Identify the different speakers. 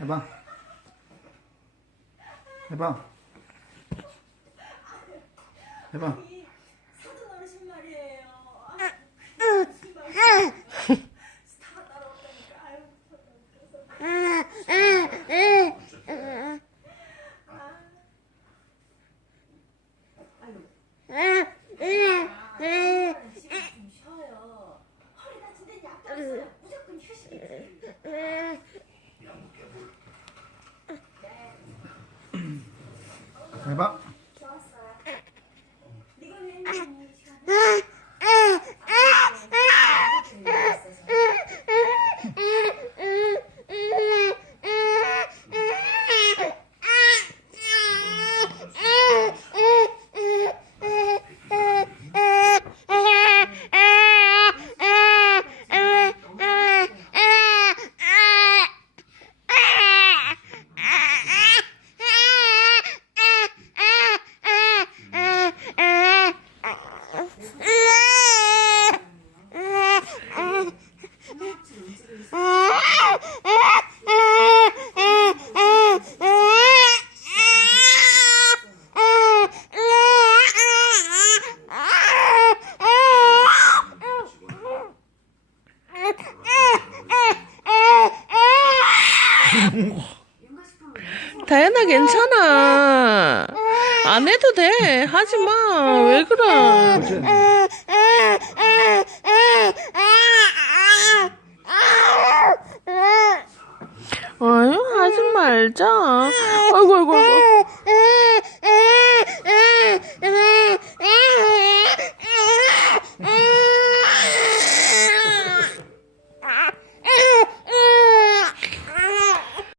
Speaker 1: 해봐. 해봐. 해봐.
Speaker 2: 사돈
Speaker 3: 다현아 괜찮아. 안 해도 돼. 하지 마. 왜 그래? 아유 하지 말자. 아이고 아이고 아이고.